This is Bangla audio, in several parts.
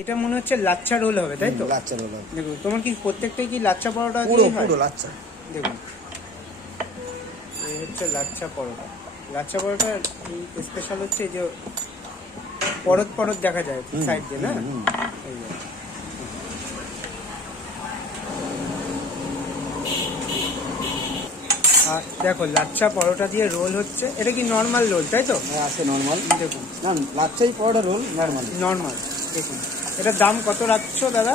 এটা মনে হচ্ছে লাচ্ছা রোল হবে, তাই তো? লাচ্ছা রোল হবে। দেখুন, তোমার কি প্রত্যেকটাই কি লাচ্ছা পরোটা পুরো দিয়েই হয়? পুরো লাচ্ছা। দেখুন, এই হচ্ছে লাচ্ছা পরোটা। লাচ্ছা পরোটা স্পেশাল হচ্ছে এই যে পরত পরত দেখা যায় সাইড দিয়ে, না? এই যে। আর দেখো, লাচ্ছা পরোটা দিয়ে রোল হচ্ছে। এটা কি নর্মাল রোল, তাই তো? হ্যাঁ, আছে নর্মাল। দেখুন, না, লাচ্ছাই পরোটা রোল নর্মাল। নর্মাল। দেখুন, এটার দাম কত রাখছো দাদা?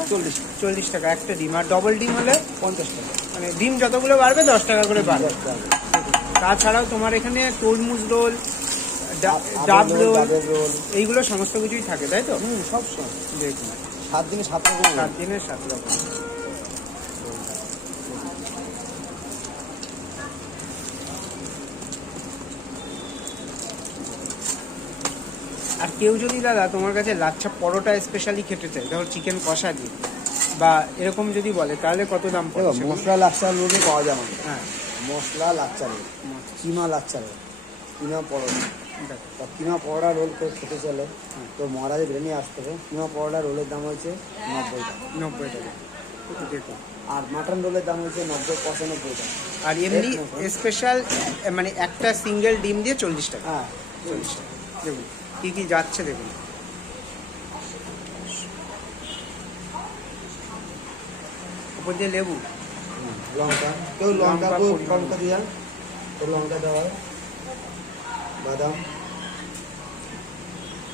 40 টাকা একটা ডিম। আর ডবল ডিম হলে 50 টাকা। মানে ডিম যতগুলো বাড়বে 10 টাকা করে বাড়বে। 10 টাকা। তাছাড়াও তোমার এখানে তরমুজ রোল, ডাব রোল, ডাবের রোল, এইগুলো সমস্ত কিছুই থাকে, তাই তো? সব সময়। দেখুন, 7 দিনে 7 রকম। 7 দিনে 7 রকম। আর কেউ যদি দাদা তোমার কাছে লাচ্ছা পরোটা স্পেশালি খেতে চায়, ধর চিকেন কষা দিয়ে বা এরকম যদি বলে, তাহলে কত দাম পড়বে? মশলা লাচ্ছা রোলই পাওয়া যায় আমাদের। হ্যাঁ, মশলা লাচ্ছা রোল, কিমা লাচ্ছা রোল, কিমা পরোটা। দেখো, তা কিমা পরোটা রোল করে খেতে চলে তো মহারাজের বিরিয়ানি আসতে হবে। কিমা পরোটা রোলের দাম হচ্ছে 90 টাকা। 90 টাকা। দেখুন, আর মাটন রোলের দাম হচ্ছে 95 টাকা। আর এমনি স্পেশাল মানে একটা সিঙ্গেল ডিম দিয়ে 40 টাকা। হ্যাঁ, 40 টাকা। দেখুন কি কি যাচ্ছে, দেখুন। উপর দিয়ে লেবু, লঙ্কা, কেউ লঙ্কা লঙ্কা দিয়া, তো লঙ্কা দেওয়া হয়, বাদাম,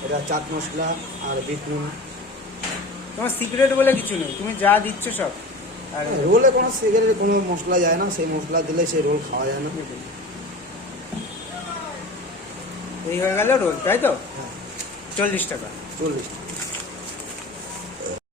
এটা চাট মশলা আর বিট নুন। তোমার সিক্রেট বলে কিছু নেই, তুমি যা দিচ্ছ সব। আর রোলে কোনো সিগারেটের কোনো মশলা যায় না, সেই মশলা দিলে সেই রোল খাওয়া যায় না। এই হয়ে গেল রোল, তাই তো? হ্যাঁ, 40 টাকা। 40 টাকা।